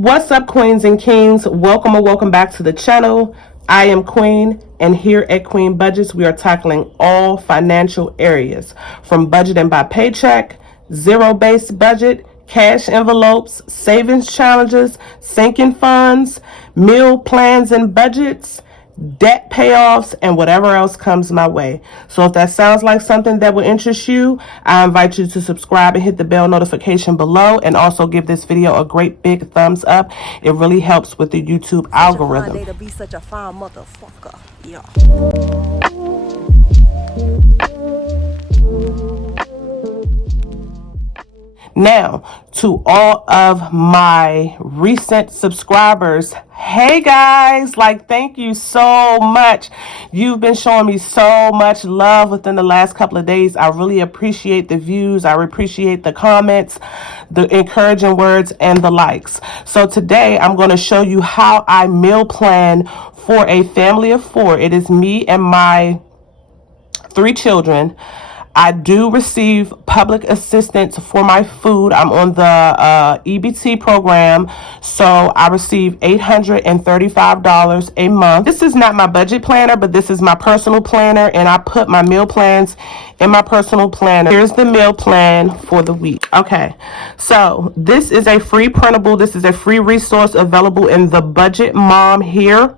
What's up, queens and kings? Welcome or welcome back to the channel. I am Queen, and here at Queen Budgets, we are tackling all financial areas from budgeting by paycheck, zero-based budget, cash envelopes, savings challenges, sinking funds, meal plans and budgets, debt payoffs, and whatever else comes my way. So if that sounds like something that would interest you, I invite you to subscribe and hit the bell notification below, and also give this video a great big thumbs up. It really helps with the YouTube algorithm. Such a fine day to be such a fine motherfucker. Yeah. Now, to all of my recent subscribers, hey guys, thank you so much. You've been showing me so much love within the last couple of days. I really appreciate the views. I appreciate the comments, the encouraging words, and the likes. So today I'm going to show you how I meal plan for a family of 4. It is me and my 3 children. I do receive public assistance for my food. I'm on the EBT program, so I receive $835 a month. This is not my budget planner, but this is my personal planner, and I put my meal plans in my personal planner. Here's the meal plan for the week. Okay, so this is a free printable. This is a free resource available in the Budget Mom here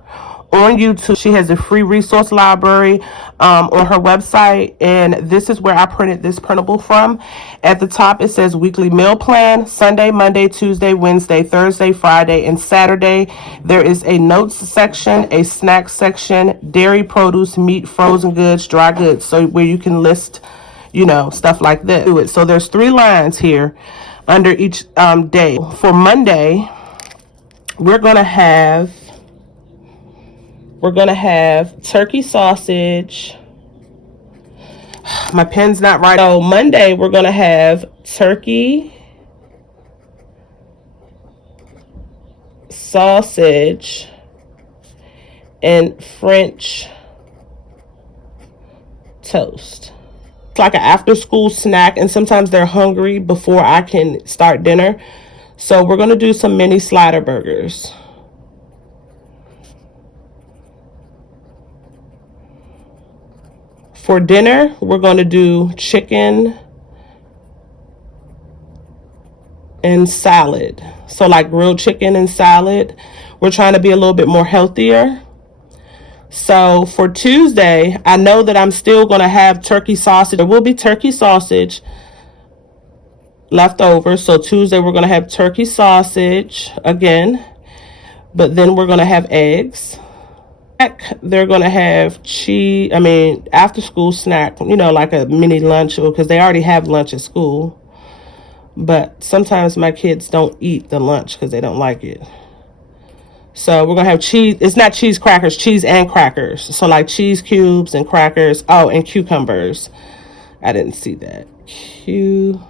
on YouTube. She has a free resource library on her website, and this is where I printed this printable from. At the top it says weekly meal plan, Sunday, Monday, Tuesday, Wednesday, Thursday, Friday, and Saturday. There is a notes section, a snack section, dairy, produce, meat, frozen goods, dry goods, so where you can list, you know, stuff like this. So there's 3 lines here under each day. For Monday, we're gonna have turkey sausage. My pen's not right. So Monday, we're going to have turkey sausage and French toast. It's like an after school snack, and sometimes they're hungry before I can start dinner. So we're going to do some mini slider burgers. For dinner, we're going to do chicken and salad. So like grilled chicken and salad. We're trying to be a little bit more healthier. So for Tuesday, I know that I'm still going to have turkey sausage. There will be turkey sausage left over. So Tuesday, we're going to have turkey sausage again. But then we're going to have eggs. They're going to have after school snack, you know, like a mini lunch, because they already have lunch at school. But sometimes my kids don't eat the lunch because they don't like it. So we're going to have cheese. It's not cheese crackers, cheese and crackers. So like cheese cubes and crackers. Oh, and cucumbers. I didn't see that. Cucumbers.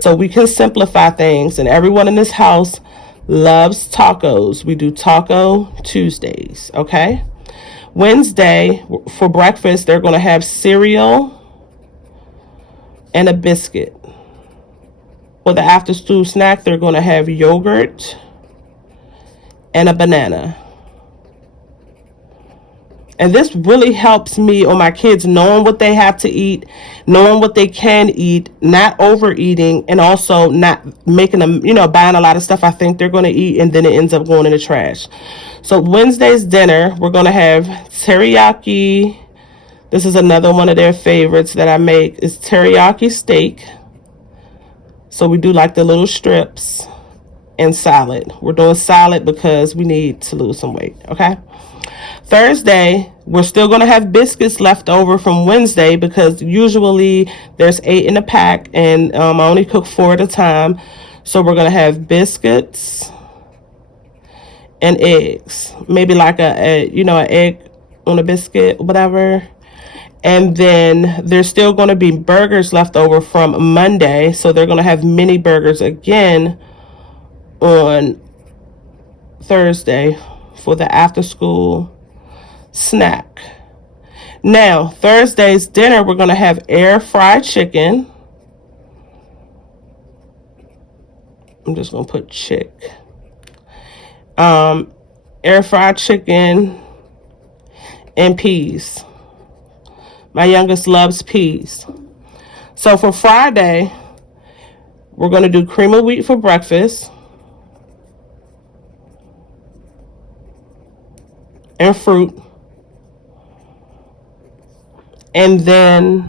So we can simplify things, and everyone in this house loves tacos. We do Taco Tuesdays, okay? Wednesday, for breakfast, they're going to have cereal and a biscuit. For the after school snack, they're going to have yogurt and a banana. And this really helps me or my kids knowing what they have to eat, knowing what they can eat, not overeating, and also not making them, you know, buying a lot of stuff I think they're going to eat, and then it ends up going in the trash. So Wednesday's dinner, we're going to have teriyaki. This is another one of their favorites that I make, is teriyaki steak. So we do like the little strips, and salad. We're doing salad because we need to lose some weight, okay? Thursday, we're still going to have biscuits left over from Wednesday, because usually there's 8 in a pack, and I only cook 4 at a time. So we're going to have biscuits and eggs, maybe like an egg on a biscuit, whatever. And then there's still going to be burgers left over from Monday, so they're going to have mini burgers again on Thursday for the after school snack. Now, Thursday's dinner, we're going to have air fried chicken, I'm just gonna put chick. Air fried chicken and peas. My youngest loves peas. So for Friday, we're gonna do cream of wheat for breakfast and fruit. And then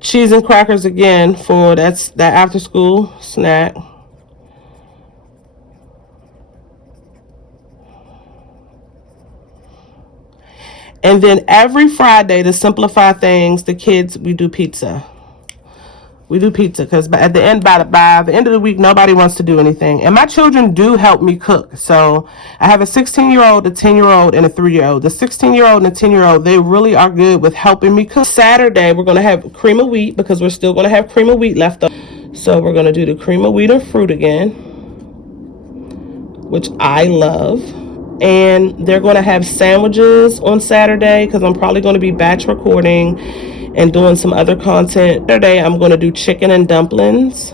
cheese and crackers again for that after school snack. And then every Friday, to simplify things, the kids, we do pizza. We do pizza because by the end of the week, nobody wants to do anything. And my children do help me cook. So I have a 16-year-old, a 10-year-old, and a 3-year-old. The 16-year-old and the 10-year-old, they really are good with helping me cook. Saturday, we're going to have cream of wheat because we're still going to have cream of wheat left over. So we're going to do the cream of wheat and fruit again, which I love. And they're going to have sandwiches on Saturday because I'm probably going to be batch recording and doing some other content. Saturday, I'm going to do chicken and dumplings.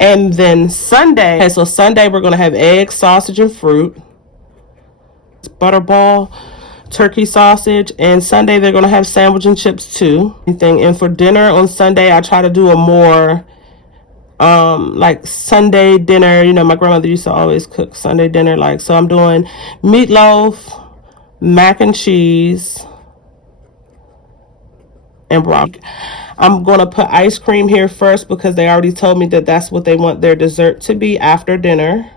And then Sunday, okay, so Sunday we're going to have eggs, sausage, and fruit. Butterball, turkey sausage, and Sunday they're going to have sandwich and chips too. And for dinner on Sunday, I try to do a more like Sunday dinner. You know, my grandmother used to always cook Sunday dinner. Like, so I'm doing meatloaf, mac and cheese, and broccoli. I'm going to put ice cream here first because they already told me that that's what they want their dessert to be after dinner.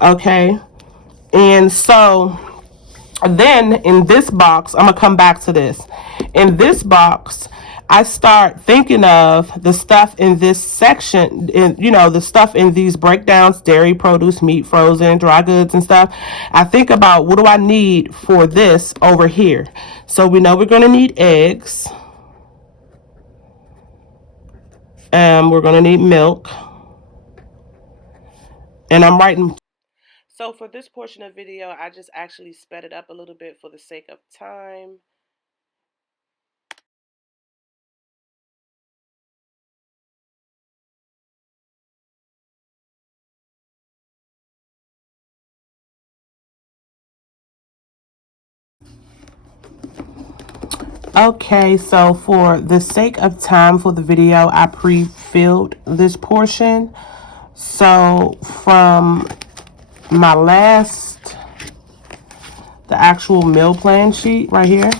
Okay. And so then in this box, I'm going to come back to this. In this box, I start thinking of the stuff in this section, the stuff in these breakdowns, dairy, produce, meat, frozen, dry goods and stuff. I think about what do I need for this over here. So we know we're going to need eggs. We're going to need milk. And I'm writing. So for this portion of video, I just actually sped it up a little bit for the sake of time. Okay, so for the sake of time for the video, I pre-filled this portion. So from my the actual meal plan sheet right here.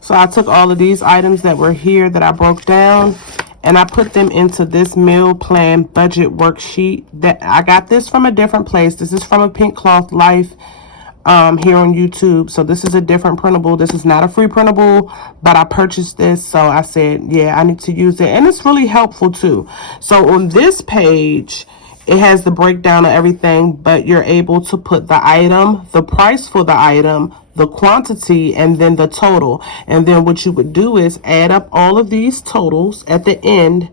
So I took all of these items that were here that I broke down and I put them into this meal plan budget worksheet. That I got this from a different place. This is from a Pink Cloth Life here on YouTube. So this is a different printable. This is not a free printable, but I purchased this. So I said, yeah, I need to use it. And it's really helpful too. So on this page, it has the breakdown of everything, but you're able to put the item, the price for the item, the quantity, and then the total. And then what you would do is add up all of these totals at the end,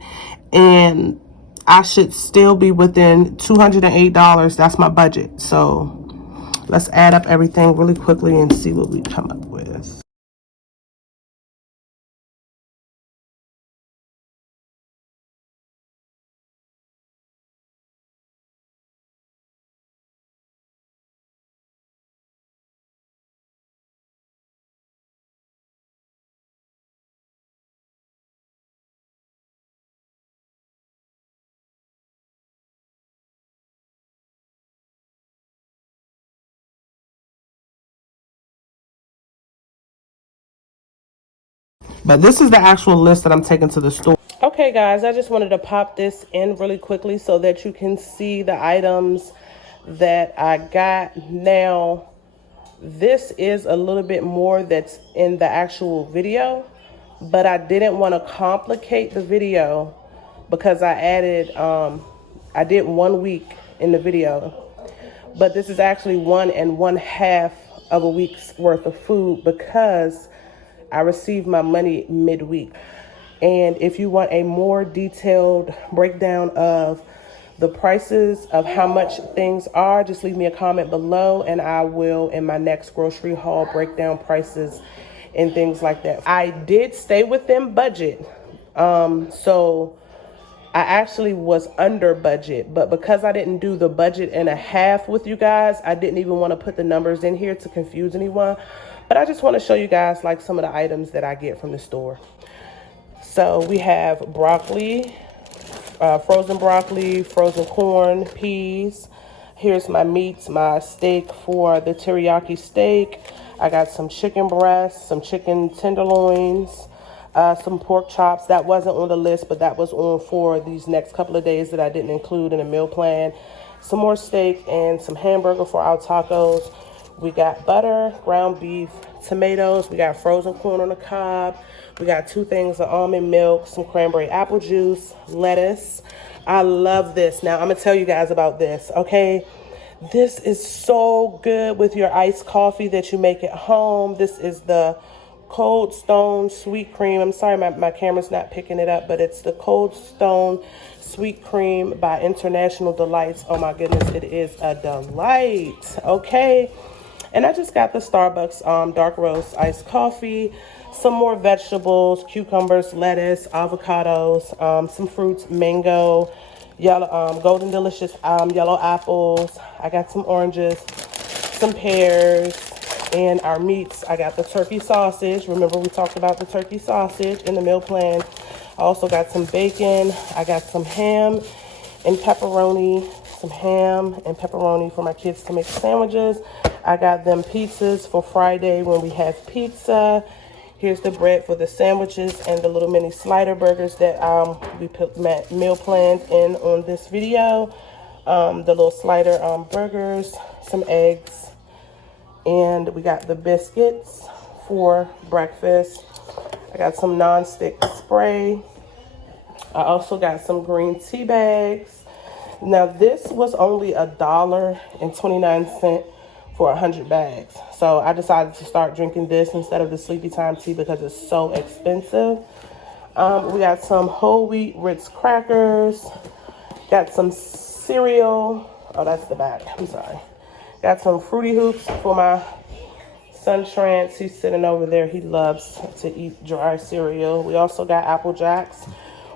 and I should still be within $208. That's my budget. So let's add up everything really quickly and see what we come up with. But this is the actual list that I'm taking to the store. Okay, guys, I just wanted to pop this in really quickly so that you can see the items that I got. Now, this is a little bit more that's in the actual video, but I didn't want to complicate the video because I added, I did 1 week in the video, but this is actually 1 1/2 of a week's worth of food because I received my money midweek. And if you want a more detailed breakdown of the prices of how much things are, just leave me a comment below and I will, in my next grocery haul, break down prices and things like that. I did stay within budget. So I actually was under budget, but because I didn't do the budget and a half with you guys, I didn't even want to put the numbers in here to confuse anyone. But I just want to show you guys like some of the items that I get from the store. So we have broccoli, frozen broccoli, frozen corn, peas. Here's my meats, my steak for the teriyaki steak. I got some chicken breasts, some chicken tenderloins, some pork chops. That wasn't on the list, but that was on for these next couple of days that I didn't include in the meal plan. Some more steak and some hamburger for our tacos. We got butter, ground beef, tomatoes. We got frozen corn on the cob. We got 2 things of almond milk, some cranberry apple juice, lettuce. I love this. Now, I'm going to tell you guys about this, okay? This is so good with your iced coffee that you make at home. This is the Cold Stone Sweet Cream. I'm sorry, my camera's not picking it up, but it's the Cold Stone Sweet Cream by International Delights. Oh, my goodness, it is a delight, okay? And I just got the Starbucks dark roast iced coffee, some more vegetables, cucumbers, lettuce, avocados, some fruits, mango, yellow, golden delicious yellow apples. I got some oranges, some pears, and our meats. I got the turkey sausage. Remember we talked about the turkey sausage in the meal plan. I also got some bacon. I got some ham and pepperoni, some ham and pepperoni for my kids to make sandwiches. I got them pizzas for Friday when we have pizza. Here's the bread for the sandwiches and the little mini slider burgers that we put meal planned in on this video. The little slider burgers, some eggs, and we got the biscuits for breakfast. I got some non-stick spray. I also got some green tea bags. Now this was only $1.29 for 100 bags. So I decided to start drinking this instead of the Sleepy Time tea because it's so expensive. We got some whole wheat Ritz crackers. Got some cereal. Oh, that's the back. I'm sorry. Got some Fruity Hoops for my son Trance. He's sitting over there. He loves to eat dry cereal. We also got Apple Jacks.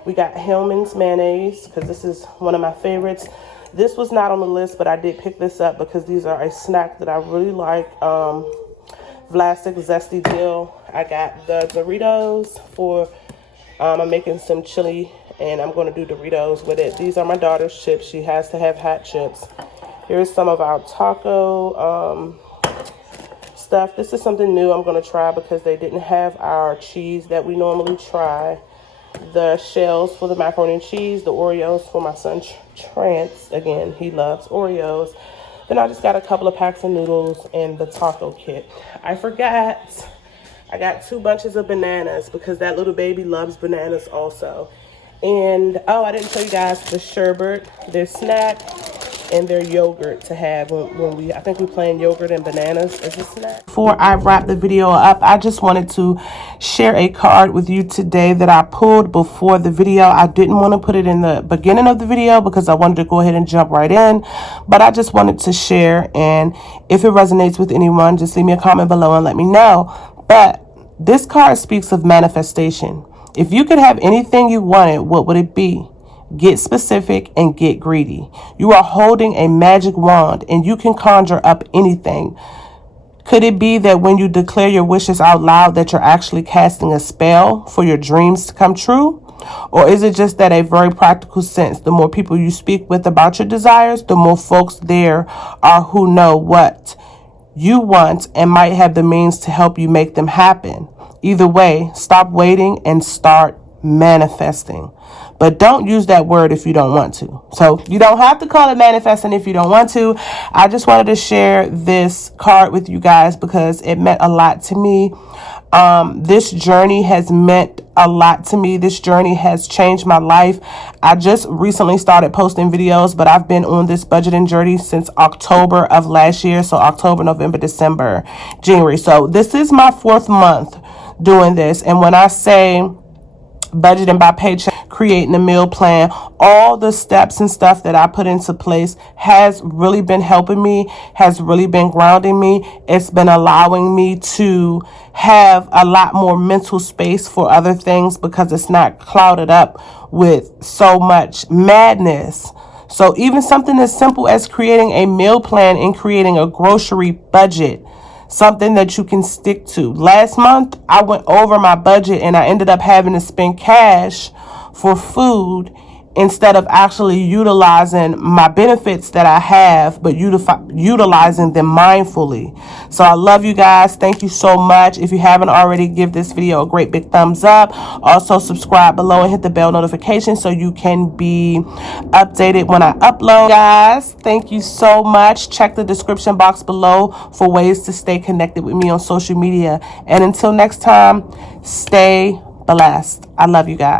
We got Hellmann's mayonnaise because this is one of my favorites. This was not on the list, but I did pick this up because these are a snack that I really like. Vlasic Zesty Dill. I got the Doritos for, I'm making some chili and I'm going to do Doritos with it. These are my daughter's chips. She has to have hot chips. Here's some of our taco stuff. This is something new I'm going to try because they didn't have our cheese that we normally try. The shells for the macaroni and cheese, the Oreos for my son Trance. Again, he loves Oreos. Then I just got a couple of packs of noodles and the taco kit. I forgot, I got 2 bunches of bananas because that little baby loves bananas also. And, oh, I didn't tell you guys the sherbet, their snack, and their yogurt to have when I think we plan yogurt and bananas as a snack. Before I wrap the video up, I just wanted to share a card with you today that I pulled before the video. I didn't want to put it in the beginning of the video because I wanted to go ahead and jump right in, but I just wanted to share, and if it resonates with anyone, just leave me a comment below and let me know. But this card speaks of manifestation. If you could have anything you wanted, what would it be? Get specific and get greedy. You are holding a magic wand and you can conjure up anything. Could it be that when you declare your wishes out loud that you're actually casting a spell for your dreams to come true? Or is it just that a very practical sense, the more people you speak with about your desires, the more folks there are who know what you want and might have the means to help you make them happen? Either way, stop waiting and start manifesting. But don't use that word if you don't want to. So you don't have to call it manifesting if you don't want to. I just wanted to share this card with you guys because it meant a lot to me. This journey has meant a lot to me. This journey has changed my life. I just recently started posting videos, but I've been on this budgeting journey since October of last year. So October, November, December, January. So this is my 4th month doing this. And when I say budgeting by paycheck, creating a meal plan. All the steps and stuff that I put into place has really been helping me, has really been grounding me. It's been allowing me to have a lot more mental space for other things because it's not clouded up with so much madness. So even something as simple as creating a meal plan and creating a grocery budget, something that you can stick to. Last month, I went over my budget and I ended up having to spend cash for food instead of actually utilizing my benefits that I have, but utilizing them mindfully. So I love you guys. Thank you so much. If you haven't already, give this video a great big thumbs up. Also subscribe below and hit the bell notification so you can be updated when I upload. Guys, thank you so much. Check the description box below for ways to stay connected with me on social media. And until next time, stay blessed. I love you guys.